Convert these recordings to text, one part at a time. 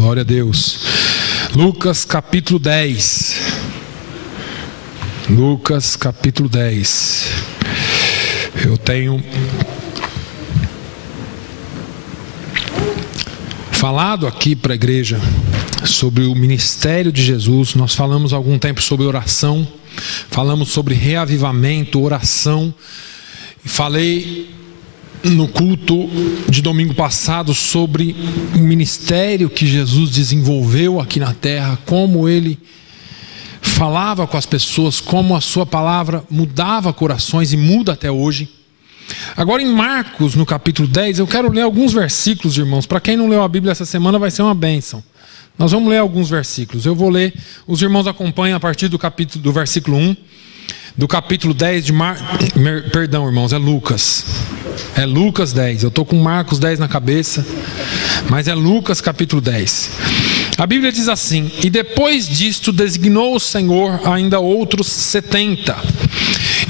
Glória a Deus. Lucas capítulo 10. Lucas capítulo 10. Eu tenho falado aqui para a igreja sobre o ministério de Jesus. Nós falamos há algum tempo sobre oração, falamos sobre reavivamento, oração. Falei no culto de domingo passado sobre o ministério que Jesus desenvolveu aqui na terra, como ele falava com as pessoas, como a sua palavra mudava corações e muda até hoje. Agora em Marcos, no capítulo 10, eu quero ler alguns versículos, irmãos. Para quem não leu a Bíblia essa semana, vai ser uma bênção. Nós vamos ler alguns versículos. Eu vou ler, os irmãos acompanham a partir do versículo 1, do capítulo 10 de perdão, irmãos, é Lucas. É Lucas 10. Eu estou com Marcos 10 na cabeça, mas é Lucas capítulo 10. A Bíblia diz assim: e depois disto designou o Senhor ainda outros 70,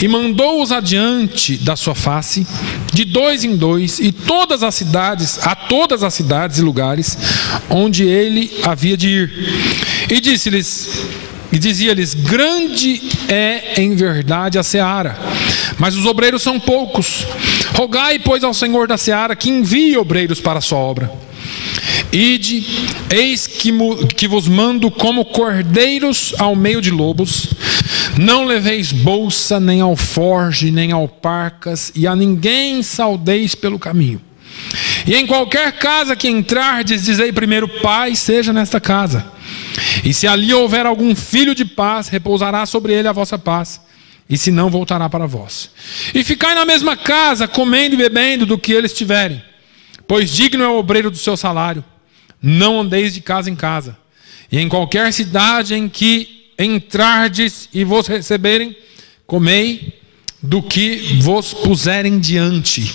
e mandou-os adiante da sua face, de dois em dois, a todas as cidades e lugares onde ele havia de ir. E dizia-lhes: grande é em verdade a seara, mas os obreiros são poucos. Rogai, pois, ao Senhor da seara que envie obreiros para a sua obra. Ide, eis que vos mando como cordeiros ao meio de lobos. Não leveis bolsa, nem alforge, nem alparcas, e a ninguém saudeis pelo caminho. E em qualquer casa que entrardes, dizei primeiro: paz seja nesta casa. E se ali houver algum filho de paz, repousará sobre ele a vossa paz, e se não, voltará para vós. E ficai na mesma casa, comendo e bebendo do que eles tiverem, pois digno é o obreiro do seu salário. Não andeis de casa em casa. E em qualquer cidade em que entrardes e vos receberem, comei do que vos puserem diante,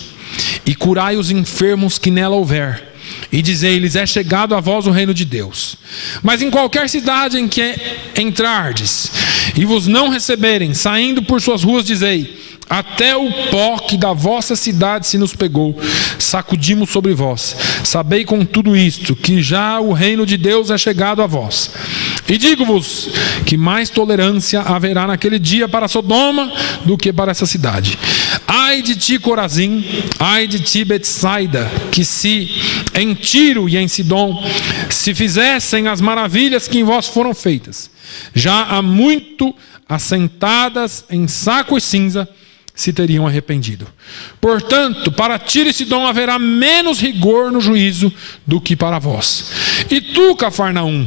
e curai os enfermos que nela houver, e dizei-lhes: é chegado a vós o reino de Deus. Mas em qualquer cidade em que entrardes e vos não receberem, saindo por suas ruas, dizei: até o pó que da vossa cidade se nos pegou, sacudimos sobre vós. Sabei com tudo isto, que já o reino de Deus é chegado a vós. E digo-vos que mais tolerância haverá naquele dia para Sodoma do que para essa cidade. Ai de ti, Corazim, ai de ti, Betsaida, que se em Tiro e em Sidom se fizessem as maravilhas que em vós foram feitas, já há muito assentadas em saco e cinza se teriam arrependido. Portanto, para Tiro e Sidom haverá menos rigor no juízo do que para vós. E tu, Cafarnaum,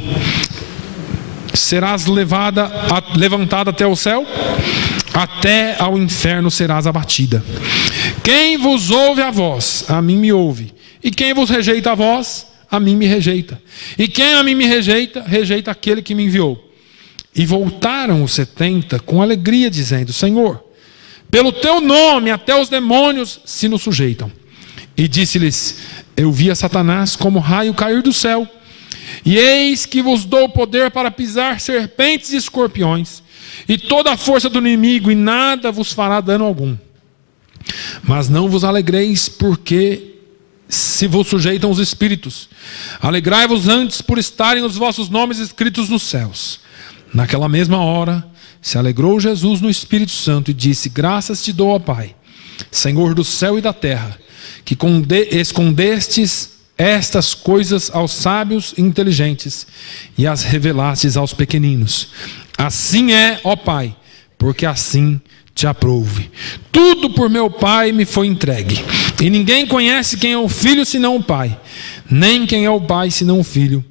serás levantada até o céu? Até ao inferno serás abatida. Quem vos ouve a vós, a mim me ouve. E quem vos rejeita a vós, a mim me rejeita. E quem a mim me rejeita, rejeita aquele que me enviou. E voltaram os 70 com alegria, dizendo: Senhor, pelo teu nome até os demônios se nos sujeitam. E disse-lhes: eu vi a Satanás como raio cair do céu. E eis que vos dou poder para pisar serpentes e escorpiões, e toda a força do inimigo, e nada vos fará dano algum. Mas não vos alegreis porque se vos sujeitam os espíritos. Alegrai-vos antes por estarem os vossos nomes escritos nos céus. Naquela mesma hora se alegrou Jesus no Espírito Santo e disse: graças te dou, ó Pai, Senhor do céu e da terra, que escondestes estas coisas aos sábios e inteligentes e as revelastes aos pequeninos. Assim é, ó Pai, porque assim te aprouve. Tudo por meu Pai me foi entregue, e ninguém conhece quem é o Filho senão o Pai, nem quem é o Pai senão o Filho,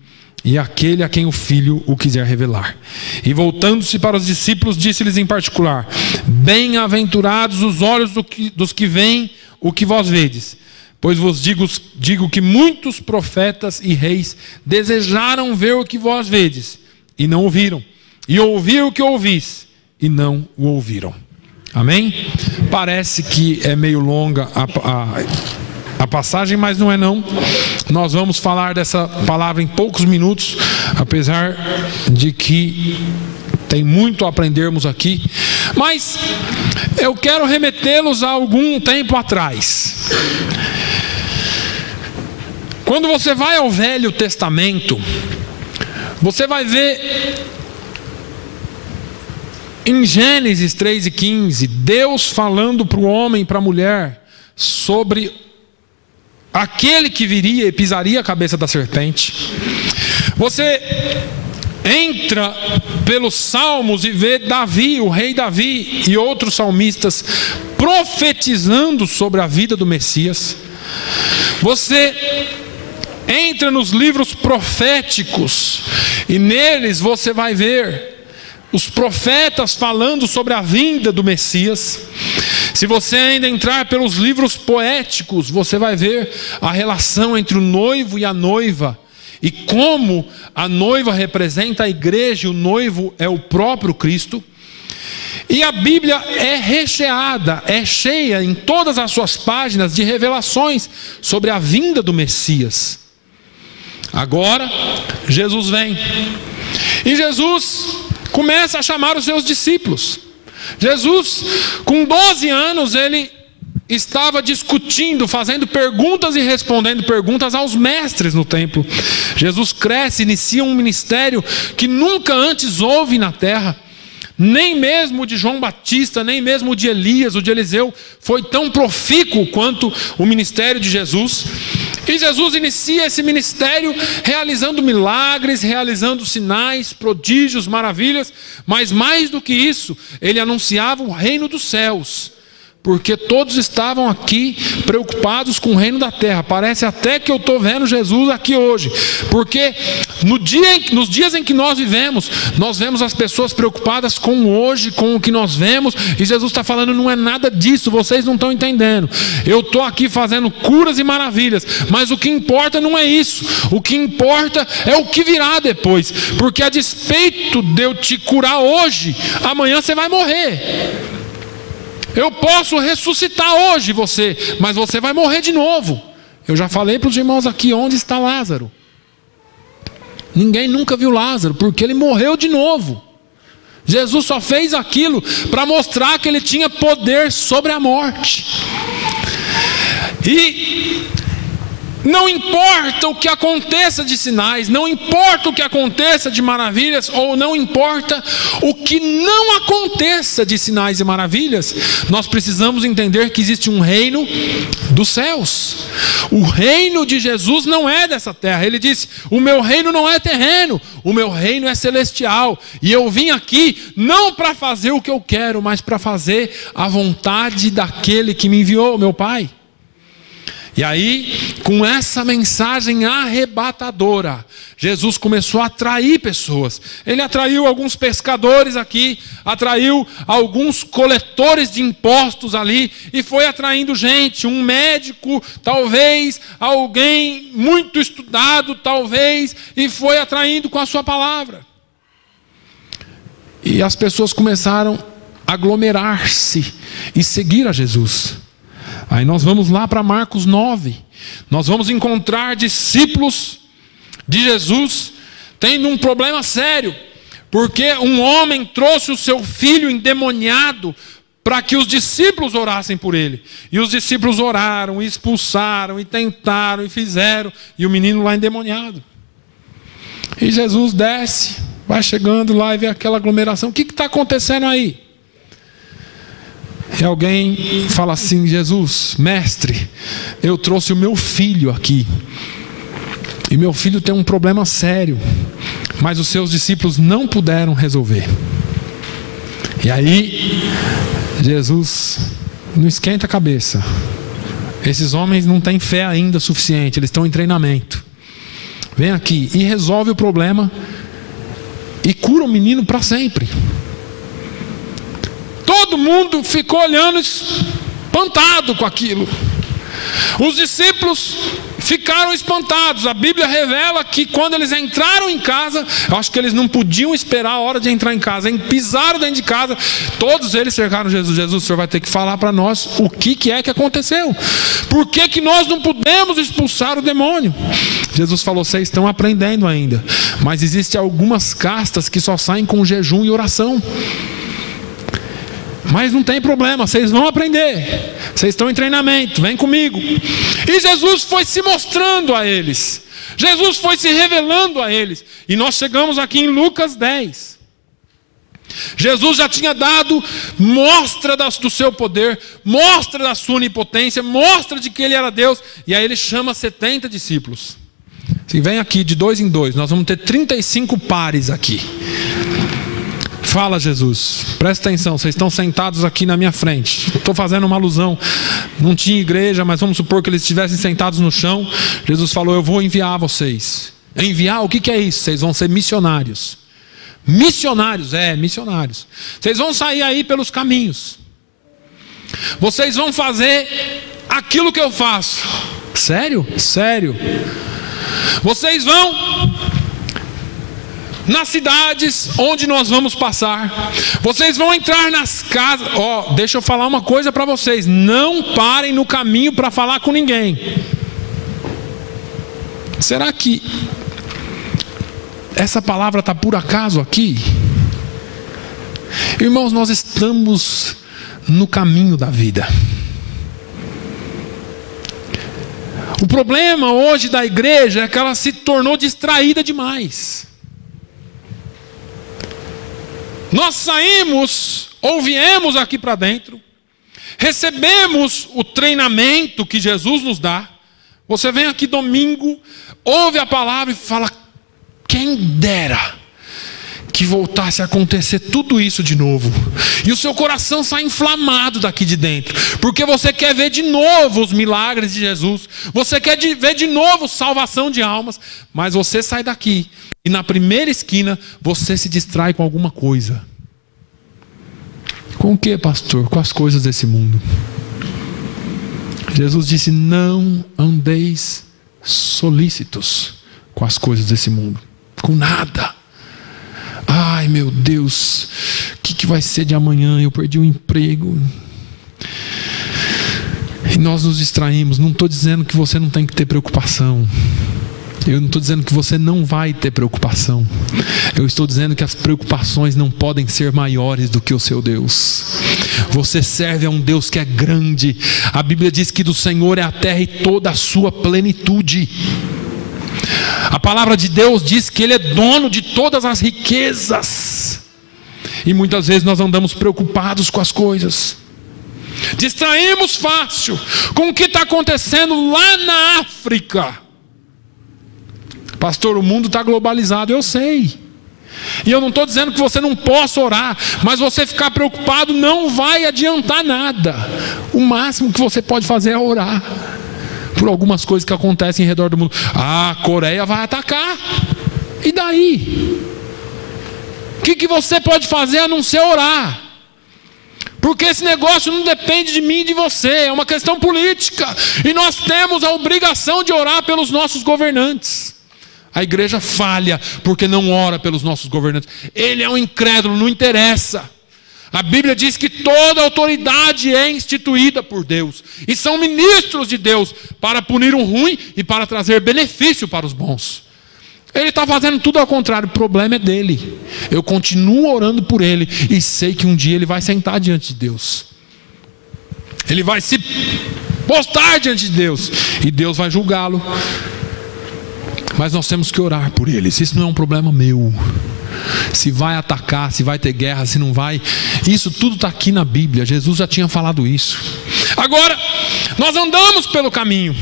e aquele a quem o Filho o quiser revelar. E voltando-se para os discípulos, disse-lhes em particular: bem-aventurados os olhos dos que veem o que vós vedes, pois vos digo que muitos profetas e reis desejaram ver o que vós vedes, e não ouviram, e ouvir o que ouvis, e não o ouviram. Amém? Parece que é meio longa a passagem, mas não é não. Nós vamos falar dessa palavra em poucos minutos, apesar de que tem muito a aprendermos aqui. Mas eu quero remetê-los a algum tempo atrás. Quando você vai ao Velho Testamento, você vai ver em Gênesis 3:15, Deus falando para o homem e para a mulher sobre aquele que viria e pisaria a cabeça da serpente. Você entra pelos Salmos e vê Davi, o rei Davi e outros salmistas profetizando sobre a vida do Messias. Você entra nos livros proféticos e neles você vai ver os profetas falando sobre a vinda do Messias. Se você ainda entrar pelos livros poéticos, você vai ver a relação entre o noivo e a noiva, e como a noiva representa a igreja e o noivo é o próprio Cristo. E a Bíblia é recheada, é cheia em todas as suas páginas de revelações sobre a vinda do Messias. Agora, Jesus vem. E Jesus começa a chamar os seus discípulos. Jesus, com 12 anos, ele estava discutindo, fazendo perguntas e respondendo perguntas aos mestres no templo. Jesus cresce, inicia um ministério que nunca antes houve na terra. Nem mesmo o de João Batista, nem mesmo o de Elias, o de Eliseu, foi tão profícuo quanto o ministério de Jesus. E Jesus inicia esse ministério realizando milagres, realizando sinais, prodígios, maravilhas, mas mais do que isso, ele anunciava o reino dos céus, porque todos estavam aqui preocupados com o reino da terra. Parece até que eu estou vendo Jesus aqui hoje, porque nos dias em que nós vivemos, nós vemos as pessoas preocupadas com o hoje, com o que nós vemos, e Jesus está falando, não é nada disso, vocês não estão entendendo. Eu estou aqui fazendo curas e maravilhas, mas o que importa não é isso, o que importa é o que virá depois, porque a despeito de eu te curar hoje, amanhã você vai morrer. Eu posso ressuscitar hoje você, mas você vai morrer de novo. Eu já falei para os irmãos aqui, onde está Lázaro? Ninguém nunca viu Lázaro, porque ele morreu de novo. Jesus só fez aquilo para mostrar que ele tinha poder sobre a morte. E não importa o que aconteça de sinais, não importa o que aconteça de maravilhas, ou não importa o que não aconteça de sinais e maravilhas, nós precisamos entender que existe um reino dos céus. O reino de Jesus não é dessa terra. Ele disse, o meu reino não é terreno, o meu reino é celestial, e eu vim aqui não para fazer o que eu quero, mas para fazer a vontade daquele que me enviou, meu Pai. E aí, com essa mensagem arrebatadora, Jesus começou a atrair pessoas. Ele atraiu alguns pescadores aqui, atraiu alguns coletores de impostos ali, e foi atraindo gente, um médico, talvez, alguém muito estudado, talvez, e foi atraindo com a sua palavra. E as pessoas começaram a aglomerar-se e seguir a Jesus. Aí nós vamos lá para Marcos 9, nós vamos encontrar discípulos de Jesus tendo um problema sério, porque um homem trouxe o seu filho endemoniado para que os discípulos orassem por ele, e os discípulos oraram, e expulsaram, e tentaram, e fizeram, e o menino lá endemoniado. E Jesus desce, vai chegando lá e vê aquela aglomeração, o que está acontecendo aí? E alguém fala assim, Jesus, mestre, eu trouxe o meu filho aqui, e meu filho tem um problema sério, mas os seus discípulos não puderam resolver. E aí, Jesus não esquenta a cabeça, esses homens não têm fé ainda suficiente, eles estão em treinamento. Vem aqui e resolve o problema, e cura o menino para sempre. Todo mundo ficou olhando espantado com aquilo. Os discípulos ficaram espantados. A Bíblia revela que quando eles entraram em casa, eu acho que eles não podiam esperar a hora de entrar em casa, pisaram dentro de casa, todos eles cercaram Jesus. Jesus, o senhor vai ter que falar para nós o que é que aconteceu. Por que nós não podemos expulsar o demônio? Jesus falou, vocês estão aprendendo ainda, mas existem algumas castas que só saem com jejum e oração. Mas não tem problema, vocês vão aprender. Vocês estão em treinamento, vem comigo. E Jesus foi se mostrando a eles. Jesus foi se revelando a eles. E nós chegamos aqui em Lucas 10. Jesus já tinha dado mostra do seu poder, mostra da sua onipotência, mostra de que ele era Deus. E aí ele chama 70 discípulos. Se vem aqui de 2 em 2, nós vamos ter 35 pares aqui. Fala, Jesus, presta atenção, vocês estão sentados aqui na minha frente. Estou fazendo uma alusão, não tinha igreja, mas vamos supor que eles estivessem sentados no chão. Jesus falou, eu vou enviar vocês. Enviar, o que é isso? Vocês vão ser missionários. Missionários, missionários. Vocês vão sair aí pelos caminhos. Vocês vão fazer aquilo que eu faço. Sério? Sério. Vocês vão nas cidades onde nós vamos passar. Vocês vão entrar nas casas. Deixa eu falar uma coisa para vocês. Não parem no caminho para falar com ninguém. Será que essa palavra está por acaso aqui? Irmãos, nós estamos no caminho da vida. O problema hoje da igreja é que ela se tornou distraída demais. Nós saímos ou viemos aqui para dentro, recebemos o treinamento que Jesus nos dá. Você vem aqui domingo, ouve a palavra e fala, quem dera que voltasse a acontecer tudo isso de novo. E o seu coração sai inflamado daqui de dentro, porque você quer ver de novo os milagres de Jesus, você quer ver de novo salvação de almas, mas você sai daqui e na primeira esquina você se distrai com alguma coisa. Com o que, pastor? Com as coisas desse mundo. Jesus disse, não andeis solícitos com as coisas desse mundo, com nada. Ai meu Deus, o que vai ser de amanhã? Eu perdi o emprego. E nós nos distraímos. Não estou dizendo que você não tem que ter preocupação. Eu não estou dizendo que você não vai ter preocupação. Eu estou dizendo que as preocupações não podem ser maiores do que o seu Deus. Você serve a um Deus que é grande. A Bíblia diz que do Senhor é a terra e toda a sua plenitude. A palavra de Deus diz que Ele é dono de todas as riquezas. E muitas vezes nós andamos preocupados com as coisas. Distraímos fácil com o que está acontecendo lá na África. Pastor, o mundo está globalizado, eu sei. E eu não estou dizendo que você não possa orar, mas você ficar preocupado não vai adiantar nada. O máximo que você pode fazer é orar por algumas coisas que acontecem em redor do mundo. A Coreia vai atacar. E daí? O que você pode fazer a não ser orar? Porque esse negócio não depende de mim e de você. É uma questão política. E nós temos a obrigação de orar pelos nossos governantes. A igreja falha porque não ora pelos nossos governantes. Ele é um incrédulo, não interessa. A Bíblia diz que toda autoridade é instituída por Deus. E são ministros de Deus para punir o ruim e para trazer benefício para os bons. Ele está fazendo tudo ao contrário, o problema é dele. Eu continuo orando por ele e sei que um dia ele vai sentar diante de Deus. Ele vai se postar diante de Deus e Deus vai julgá-lo. Mas nós temos que orar por eles. Isso não é um problema meu. Se vai atacar, se vai ter guerra, se não vai, isso tudo está aqui na Bíblia. Jesus já tinha falado isso. Agora, nós andamos pelo caminho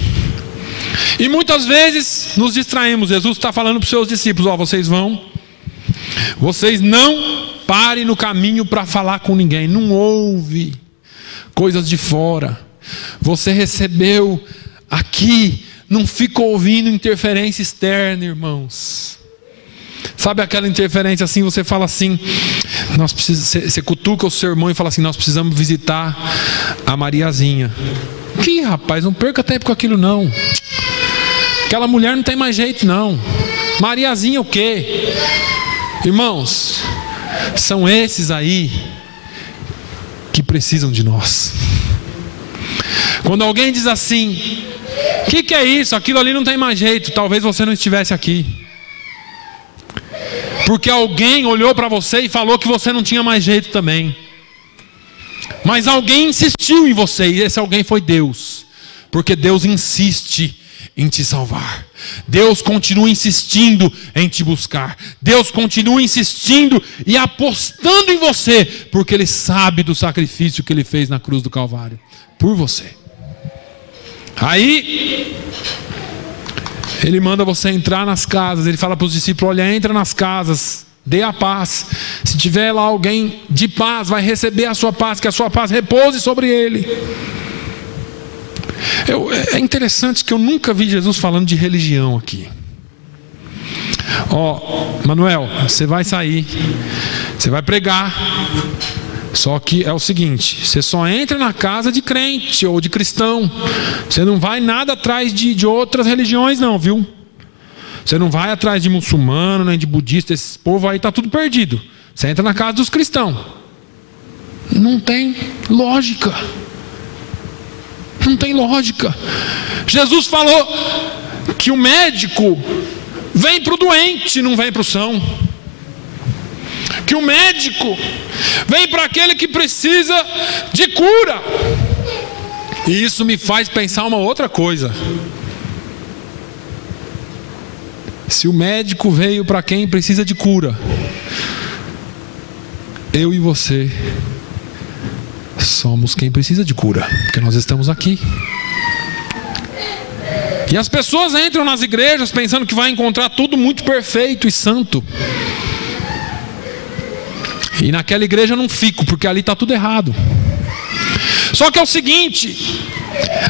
e muitas vezes nos distraímos. Jesus está falando para os seus discípulos, vocês não parem no caminho para falar com ninguém. Não ouve coisas de fora. Você recebeu aqui, não fica ouvindo interferência externa, irmãos. Sabe aquela interferência assim, você fala assim, você cutuca o seu irmão e fala assim, nós precisamos visitar a Mariazinha. Que rapaz, não perca tempo com aquilo não. Aquela mulher não tem mais jeito não. Mariazinha o quê? Irmãos, são esses aí que precisam de nós. Quando alguém diz assim, o que é isso? Aquilo ali não tem mais jeito. Talvez você não estivesse aqui porque alguém olhou para você e falou que você não tinha mais jeito também. Mas alguém insistiu em você, e esse alguém foi Deus. Porque Deus insiste em te salvar. Deus continua insistindo em te buscar. Deus continua insistindo e apostando em você, porque Ele sabe do sacrifício que Ele fez na cruz do Calvário por você. Aí Ele manda você entrar nas casas. Ele fala para os discípulos: olha, entra nas casas, dê a paz. Se tiver lá alguém de paz, vai receber a sua paz, que a sua paz repouse sobre ele. É interessante que eu nunca vi Jesus falando de religião aqui. Manuel, você vai sair, você vai pregar. Só que é o seguinte: você só entra na casa de crente ou de cristão. Você não vai nada atrás de outras religiões não, viu? Você não vai atrás de muçulmano, nem de budista. Esse povo aí está tudo perdido. Você entra na casa dos cristãos. Não tem lógica. Não tem lógica. Jesus falou que o médico vem para o doente, não vem para o são. Que o médico vem para aquele que precisa de cura. E isso me faz pensar uma outra coisa. Se o médico veio para quem precisa de cura, eu e você somos quem precisa de cura, porque nós estamos aqui. E as pessoas entram nas igrejas pensando que vai encontrar tudo muito perfeito e santo. E naquela igreja eu não fico, porque ali está tudo errado. Só que é o seguinte: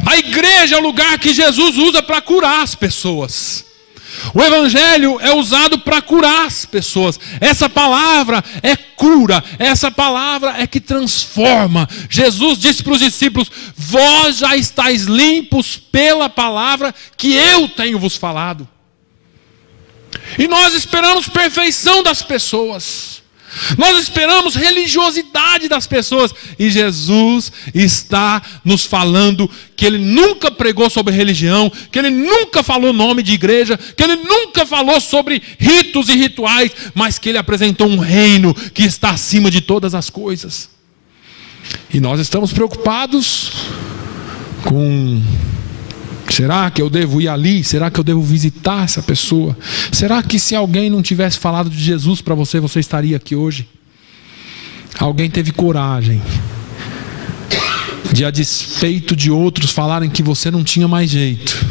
a igreja é o lugar que Jesus usa para curar as pessoas. O evangelho é usado para curar as pessoas. Essa palavra é cura. Essa palavra é que transforma. Jesus disse para os discípulos: vós já estáis limpos pela palavra que eu tenho vos falado. E nós esperamos perfeição das pessoas. Nós esperamos religiosidade das pessoas. E Jesus está nos falando que Ele nunca pregou sobre religião, que Ele nunca falou nome de igreja, que Ele nunca falou sobre ritos e rituais, mas que Ele apresentou um reino que está acima de todas as coisas. E nós estamos preocupados com: será que eu devo ir ali? Será que eu devo visitar essa pessoa? Será que se alguém não tivesse falado de Jesus para você, você estaria aqui hoje? Alguém teve coragem de, a despeito de outros falarem que você não tinha mais jeito,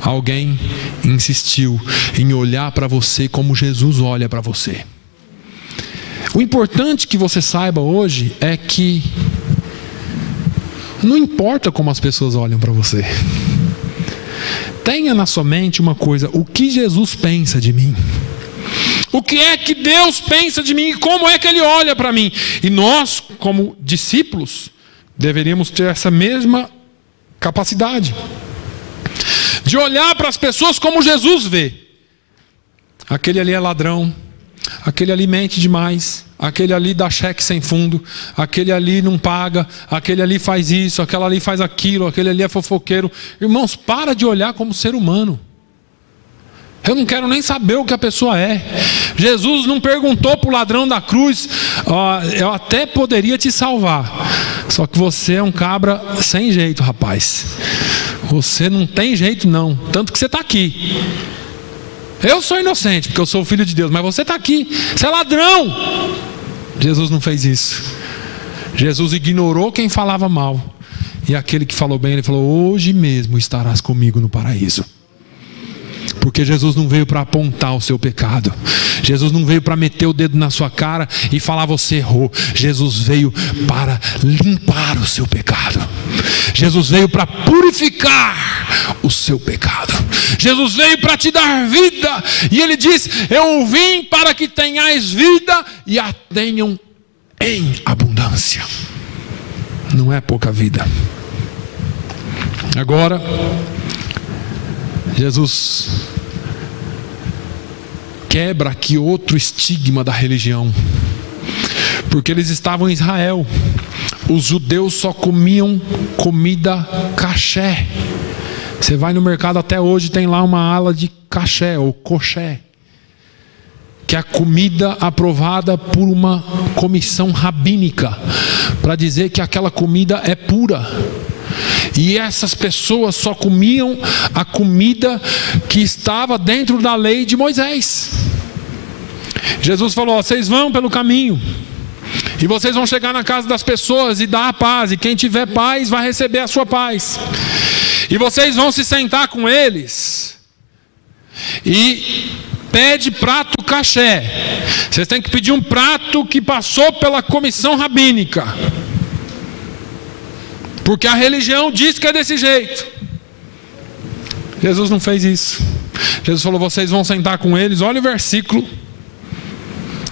alguém insistiu em olhar para você como Jesus olha para você. O importante que você saiba hoje é que não importa como as pessoas olham para você. Tenha na sua mente uma coisa: o que Jesus pensa de mim? O que é que Deus pensa de mim? E como é que Ele olha para mim? E nós, como discípulos, deveríamos ter essa mesma capacidade de olhar para as pessoas como Jesus vê. Aquele ali é ladrão, aquele ali mente demais, aquele ali dá cheque sem fundo, aquele ali não paga, aquele ali faz isso, aquela ali faz aquilo, aquele ali é fofoqueiro. Irmãos, para de olhar como ser humano. Eu não quero nem saber o que a pessoa é. Jesus não perguntou para o ladrão da cruz: eu até poderia te salvar, só que você é um cabra sem jeito, rapaz. Você não tem jeito não, tanto que você está aqui. Eu sou inocente, porque eu sou o filho de Deus, mas você está aqui, você é ladrão. Jesus não fez isso. Jesus ignorou quem falava mal, e aquele que falou bem, Ele falou: hoje mesmo estarás comigo no paraíso. Porque Jesus não veio para apontar o seu pecado. Jesus não veio para meter o dedo na sua cara e falar: você errou. Jesus veio para limpar o seu pecado. Jesus veio para purificar o seu pecado. Jesus veio para te dar vida. E Ele diz: eu vim para que tenhais vida e a tenham em abundância. Não é pouca vida. Agora, Jesus quebra aqui outro estigma da religião, porque eles estavam em Israel. Os judeus só comiam comida caché. Você vai no mercado até hoje, tem lá uma ala de caché ou coxé, que é a comida aprovada por uma comissão rabínica, para dizer que aquela comida é pura. E essas pessoas só comiam a comida que estava dentro da lei de Moisés. Jesus falou: vocês vão pelo caminho e vocês vão chegar na casa das pessoas e dar a paz, e quem tiver paz vai receber a sua paz. E vocês vão se sentar com eles e pede prato caché. Vocês têm que pedir um prato que passou pela comissão rabínica, porque a religião diz que é desse jeito. Jesus não fez isso. Jesus falou: vocês vão sentar com eles. Olha o versículo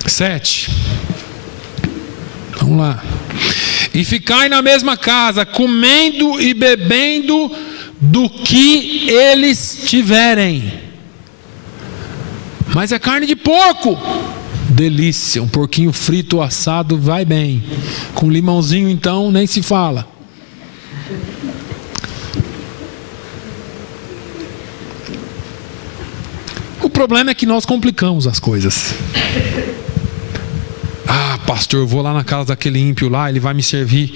7. Vamos lá. E ficai na mesma casa, comendo e bebendo do que eles tiverem. Mas é carne de porco. Delícia, um porquinho frito ou assado vai bem. Com limãozinho então nem se fala. O problema é que nós complicamos as coisas. Ah, pastor, eu vou lá na casa daquele ímpio lá, ele vai me servir.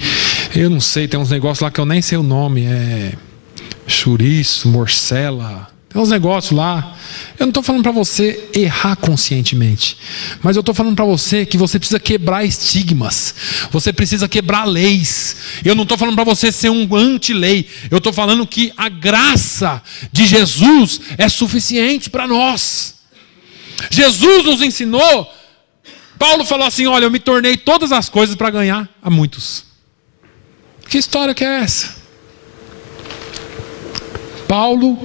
Eu não sei, tem uns negócios lá que eu nem sei o nome. É chouriço, morcela. Tem uns negócios lá. Eu não estou falando para você errar conscientemente, mas eu estou falando para você que você precisa quebrar estigmas. Você precisa quebrar leis. Eu não estou falando para você ser um anti-lei. Eu estou falando que a graça de Jesus é suficiente para nós. Jesus nos ensinou. Paulo falou assim: olha, eu me tornei todas as coisas para ganhar a muitos. Que história que é essa? Paulo,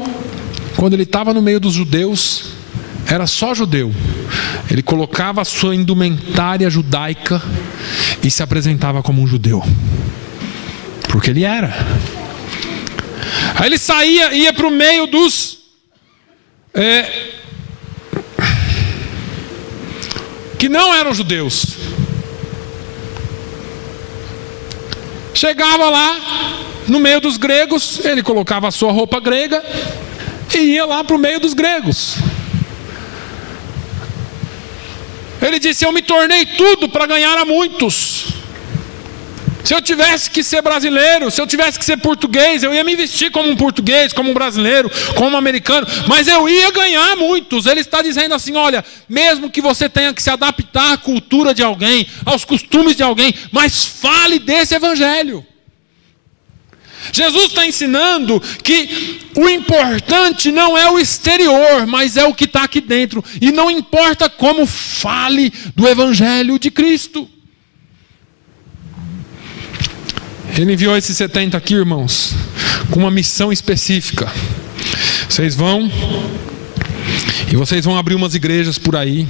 quando ele estava no meio dos judeus, era só judeu. Ele colocava a sua indumentária judaica e se apresentava como um judeu, porque ele era. Aí ele saía, ia para o meio dos que não eram judeus. Chegava lá no meio dos gregos, ele colocava a sua roupa grega e ia lá para o meio dos gregos. Ele disse: eu me tornei tudo para ganhar a muitos. Se eu tivesse que ser brasileiro, se eu tivesse que ser português, eu ia me vestir como um português, como um brasileiro, como um americano, mas eu ia ganhar muitos. Ele está dizendo assim: olha, mesmo que você tenha que se adaptar à cultura de alguém, aos costumes de alguém, mas fale desse evangelho. Jesus está ensinando que o importante não é o exterior, mas é o que está aqui dentro. E não importa como fale do evangelho de Cristo. Ele enviou esses 70 aqui, irmãos, com uma missão específica. Vocês vão e vocês vão abrir umas igrejas por aí,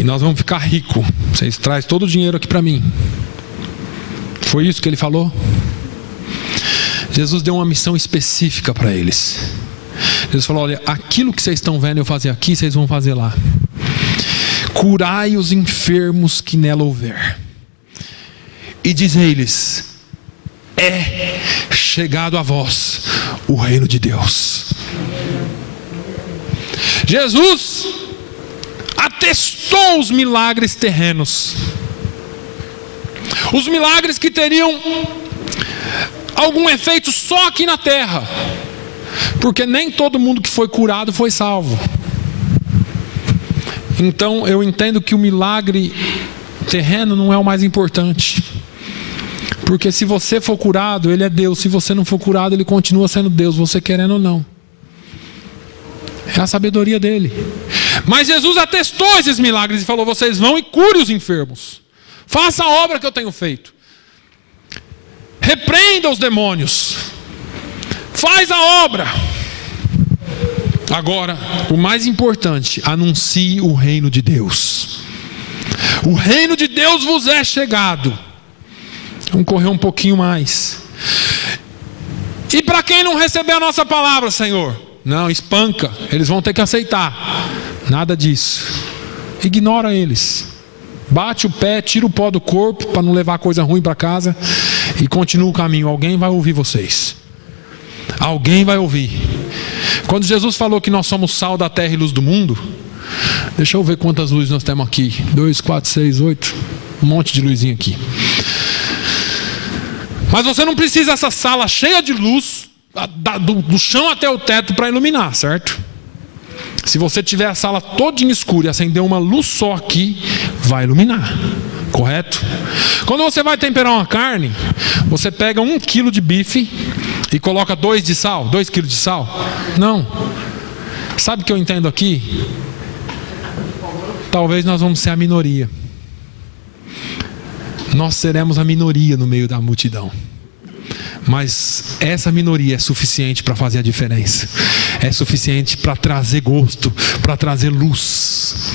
e nós vamos ficar ricos. Vocês trazem todo o dinheiro aqui para mim. Foi isso que ele falou? Jesus deu uma missão específica para eles. Jesus falou: olha, aquilo que vocês estão vendo eu fazer aqui, vocês vão fazer lá. Curai os enfermos que nela houver, e dizei-lhes: é chegado a vós o reino de Deus. Jesus atestou os milagres terrenos, os milagres que teriam algum efeito só aqui na terra, porque nem todo mundo que foi curado foi salvo. Então eu entendo que o milagre terreno não é o mais importante, porque se você for curado, ele é Deus. Se você não for curado, ele continua sendo Deus, você querendo ou não. É a sabedoria dele. Mas Jesus atestou esses milagres e falou: vocês vão e cure os enfermos, faça a obra que eu tenho feito, repreenda os demônios, faz a obra. Agora, o mais importante: anuncie o reino de Deus. O reino de Deus vos é chegado. Vamos correr um pouquinho mais. E para quem não receber a nossa palavra, Senhor? Não, espanca, eles vão ter que aceitar. Nada disso. Ignora eles. Bate o pé, tira o pó do corpo para não levar coisa ruim para casa e continua o caminho. Alguém vai ouvir vocês. Alguém vai ouvir. Quando Jesus falou que nós somos sal da terra e luz do mundo, Deixa eu ver quantas luzes nós temos aqui. 2, 4, 6, 8. Um monte de luzinha aqui. Mas você não precisa dessa sala cheia de luz, do chão até o teto, para iluminar, certo? Se você tiver a sala todinha escura e acender uma luz só aqui, vai iluminar. Correto? Quando você vai temperar uma carne, você pega 1 quilo de bife e coloca 2 de sal, 2 quilos de sal? Não. Sabe o que eu entendo aqui? Talvez nós vamos ser a minoria. Nós seremos a minoria no meio da multidão. Mas essa minoria é suficiente para fazer a diferença. É suficiente para trazer gosto, para trazer luz.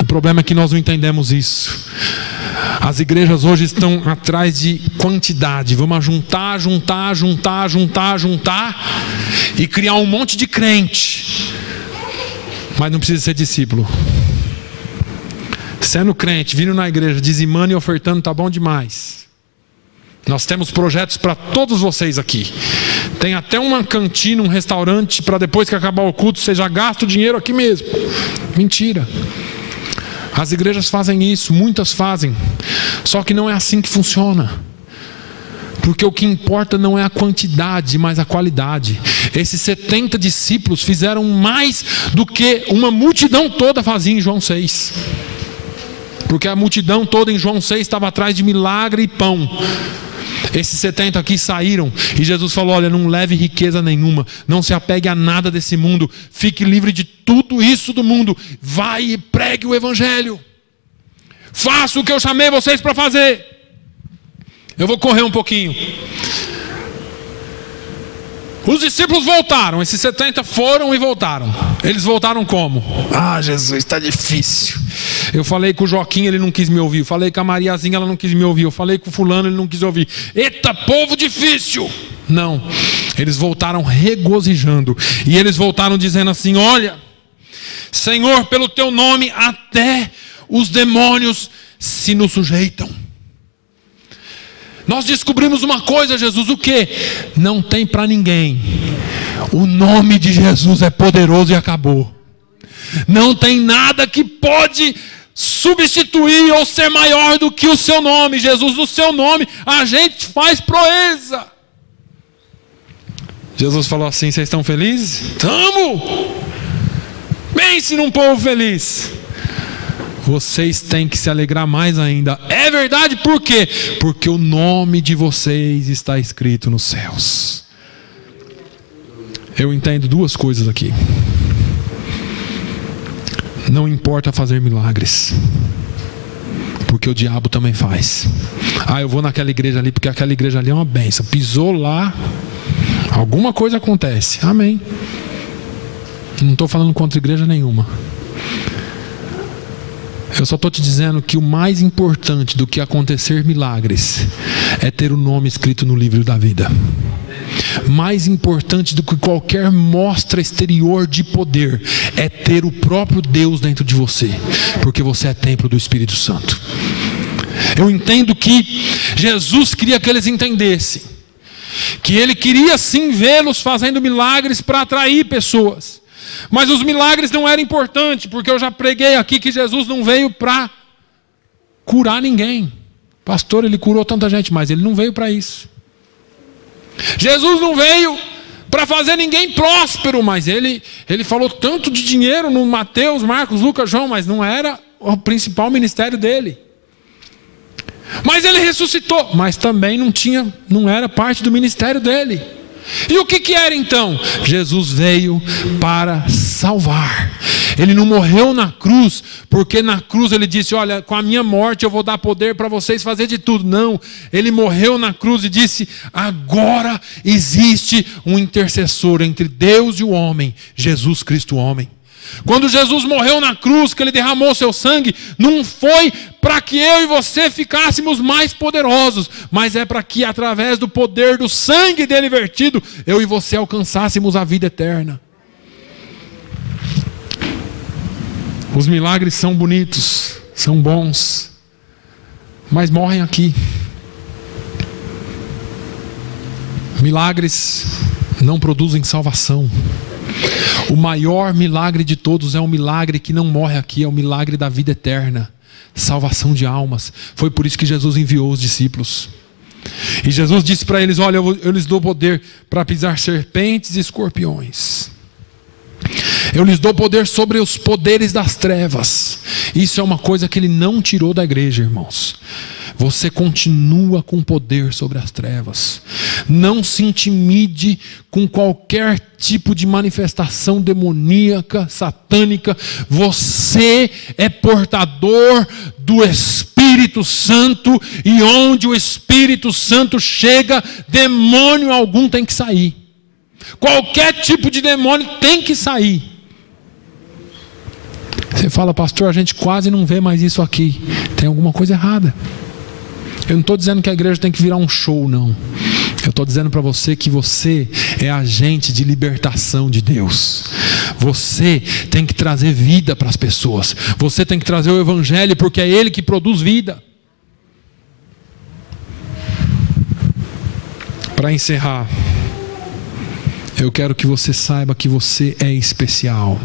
O problema é que nós não entendemos isso. As igrejas hoje estão atrás de quantidade. Vamos juntar e criar um monte de crente. Mas não precisa ser discípulo. Sendo crente, vindo na igreja, dizimando e ofertando, tá bom demais. Nós temos projetos para todos vocês aqui. Tem até uma cantina, um restaurante, para depois que acabar o culto, você já gasta o dinheiro aqui mesmo. Mentira. As igrejas fazem isso, muitas fazem. Só que não é assim que funciona. Porque o que importa não é a quantidade, mas a qualidade. Esses 70 discípulos fizeram mais do que uma multidão toda fazia em João 6. Porque a multidão toda em João 6 estava atrás de milagre e pão. Esses 70 aqui saíram e Jesus falou: olha, não leve riqueza nenhuma, não se apegue a nada desse mundo, fique livre de tudo isso do mundo, vai e pregue o evangelho, faça o que eu chamei vocês para fazer. Eu vou correr um pouquinho. Os discípulos voltaram, esses 70 foram e voltaram. Eles voltaram como? Ah, Jesus, está difícil. Eu falei com o Joaquim, ele não quis me ouvir. Eu falei com a Mariazinha, ela não quis me ouvir. Eu falei com o fulano, ele não quis ouvir. Eita, povo difícil. Não, eles voltaram regozijando. E eles voltaram dizendo assim: olha, Senhor, pelo teu nome até os demônios se nos sujeitam. Nós descobrimos uma coisa, Jesus, o quê? Não tem para ninguém. O nome de Jesus é poderoso e acabou. Não tem nada que pode substituir ou ser maior do que o seu nome. Jesus, no seu nome a gente faz proeza. Jesus falou assim: vocês estão felizes? Estamos! Pense num povo feliz. Vocês têm que se alegrar mais ainda. É verdade, por quê? Porque o nome de vocês está escrito nos céus. Eu entendo duas coisas aqui. Não importa fazer milagres, porque o diabo também faz. Ah, eu vou naquela igreja ali porque aquela igreja ali é uma bênção. Pisou lá, alguma coisa acontece. Amém. Não estou falando contra igreja nenhuma. Eu só estou te dizendo que o mais importante do que acontecer milagres é ter o nome escrito no livro da vida. Mais importante do que qualquer mostra exterior de poder é ter o próprio Deus dentro de você, porque você é templo do Espírito Santo. Eu entendo que Jesus queria que eles entendessem que Ele queria sim vê-los fazendo milagres para atrair pessoas. Mas os milagres não eram importantes, porque eu já preguei aqui que Jesus não veio para curar ninguém. Pastor, Ele curou tanta gente, mas Ele não veio para isso. Jesus não veio para fazer ninguém próspero, mas ele falou tanto de dinheiro no Mateus, Marcos, Lucas, João, mas não era o principal ministério dele. Mas Ele ressuscitou, mas também não era parte do ministério dele. E o que era então? Jesus veio para salvar. Ele não morreu na cruz, porque na cruz Ele disse: olha, com a minha morte eu vou dar poder para vocês fazer de tudo. Não, Ele morreu na cruz e disse: agora existe um intercessor entre Deus e o homem, Jesus Cristo homem. Quando Jesus morreu na cruz, que Ele derramou seu sangue, não foi para que eu e você ficássemos mais poderosos, mas é para que através do poder do sangue dele vertido, eu e você alcançássemos a vida eterna. Os milagres são bonitos, são bons, mas morrem aqui. Milagres não produzem salvação. O maior milagre de todos é um milagre que não morre aqui, é o milagre da vida eterna, salvação de almas. Foi por isso que Jesus enviou os discípulos. E Jesus disse para eles: olha, eu lhes dou poder para pisar serpentes e escorpiões. Eu lhes dou poder sobre os poderes das trevas. Isso é uma coisa que Ele não tirou da igreja, irmãos. Você continua com poder sobre as trevas. Não se intimide com qualquer tipo de manifestação demoníaca, satânica. Você é portador do Espírito Santo, e onde o Espírito Santo chega, demônio algum tem que sair. Qualquer tipo de demônio tem que sair. Você fala: pastor, a gente quase não vê mais isso aqui. Tem alguma coisa errada. Eu não estou dizendo que a igreja tem que virar um show, não. Eu estou dizendo para você que você é agente de libertação de Deus. Você tem que trazer vida para as pessoas. Você tem que trazer o Evangelho, porque é Ele que produz vida. Para encerrar, eu quero que você saiba que você é especial.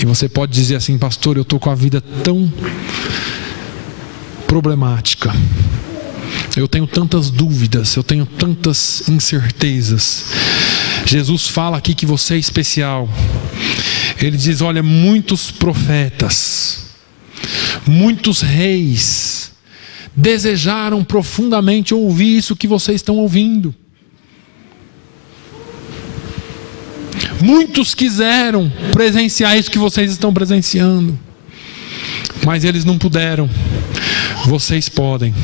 E você pode dizer assim: pastor, eu estou com a vida tão problemática, eu tenho tantas dúvidas, eu tenho tantas incertezas. Jesus fala aqui que você é especial. Ele diz: olha, muitos profetas, muitos reis desejaram profundamente ouvir isso que vocês estão ouvindo. Muitos quiseram presenciar isso que vocês estão presenciando, mas eles não puderam. Vocês podem.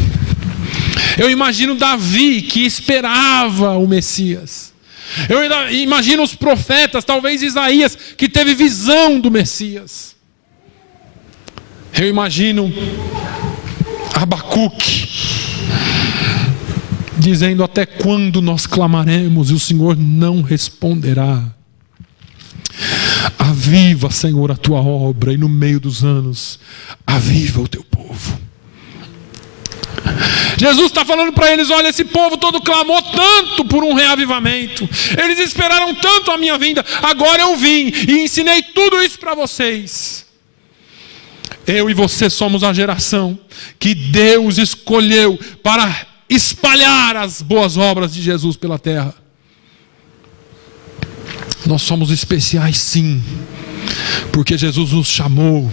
Eu imagino Davi, que esperava o Messias. Eu imagino os profetas, talvez Isaías, que teve visão do Messias. Eu imagino Abacuque dizendo: até quando nós clamaremos e o Senhor não responderá? Aviva, Senhor, a tua obra, e no meio dos anos aviva o teu povo. Jesus está falando para eles: olha, esse povo todo clamou tanto por um reavivamento, eles esperaram tanto a minha vinda, agora eu vim e ensinei tudo isso para vocês. Eu e você somos a geração que Deus escolheu para espalhar as boas obras de Jesus pela terra. Nós somos especiais, sim, porque Jesus nos chamou,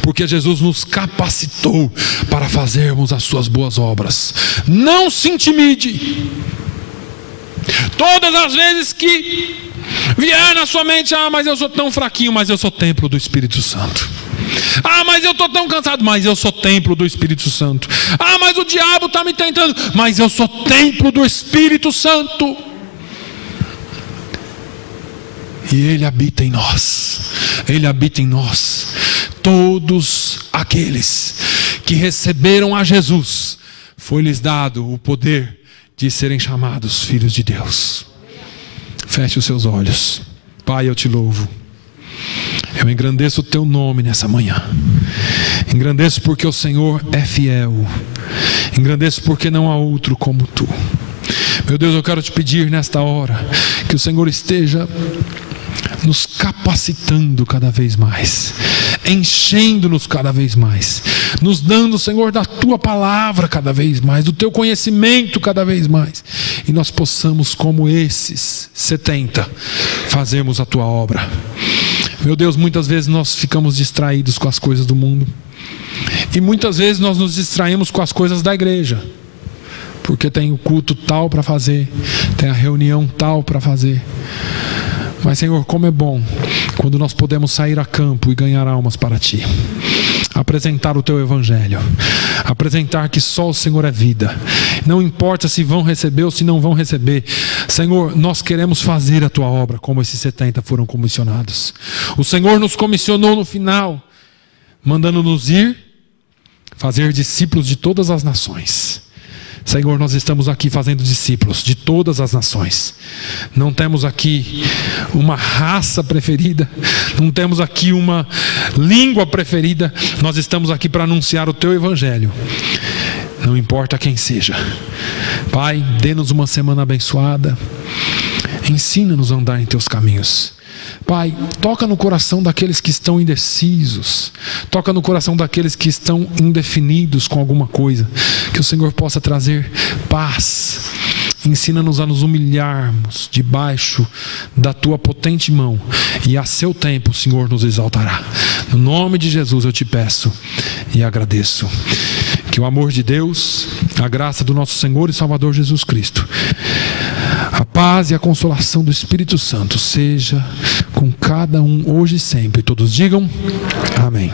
porque Jesus nos capacitou para fazermos as suas boas obras. Não se intimide. Todas as vezes que vier na sua mente: ah, mas eu sou tão fraquinho, mas eu sou templo do Espírito Santo. Ah, mas eu estou tão cansado, mas eu sou templo do Espírito Santo. Ah, mas o diabo está me tentando, mas eu sou templo do Espírito Santo. E Ele habita em nós. Ele habita em nós. Todos aqueles que receberam a Jesus, foi-lhes dado o poder de serem chamados filhos de Deus. Feche os seus olhos. Pai, eu te louvo. Eu engrandeço o teu nome nessa manhã. Engrandeço porque o Senhor é fiel. Engrandeço porque não há outro como tu. Meu Deus, eu quero te pedir nesta hora que o Senhor esteja nos capacitando cada vez mais, enchendo-nos cada vez mais, nos dando, Senhor, da tua palavra cada vez mais, do teu conhecimento cada vez mais, e nós possamos, como esses 70, fazermos a tua obra. Meu Deus, muitas vezes nós ficamos distraídos com as coisas do mundo, e muitas vezes nós nos distraímos com as coisas da igreja, porque tem o culto tal para fazer, tem a reunião tal para fazer. Mas, Senhor, como é bom quando nós podemos sair a campo e ganhar almas para Ti, apresentar o Teu Evangelho, apresentar que só o Senhor é vida. Não importa se vão receber ou se não vão receber, Senhor, nós queremos fazer a Tua obra como esses 70 foram comissionados. O Senhor nos comissionou no final, mandando-nos ir fazer discípulos de todas as nações. Senhor, nós estamos aqui fazendo discípulos de todas as nações. Não temos aqui uma raça preferida, não temos aqui uma língua preferida. Nós estamos aqui para anunciar o Teu Evangelho, não importa quem seja. Pai, dê-nos uma semana abençoada, ensina-nos a andar em Teus caminhos. Pai, toca no coração daqueles que estão indecisos, toca no coração daqueles que estão indefinidos com alguma coisa, que o Senhor possa trazer paz. Ensina-nos a nos humilharmos debaixo da Tua potente mão, e a seu tempo o Senhor nos exaltará. No nome de Jesus eu te peço e agradeço. Que o amor de Deus, a graça do nosso Senhor e Salvador Jesus Cristo, a paz e a consolação do Espírito Santo seja com cada um hoje e sempre. Todos digam amém.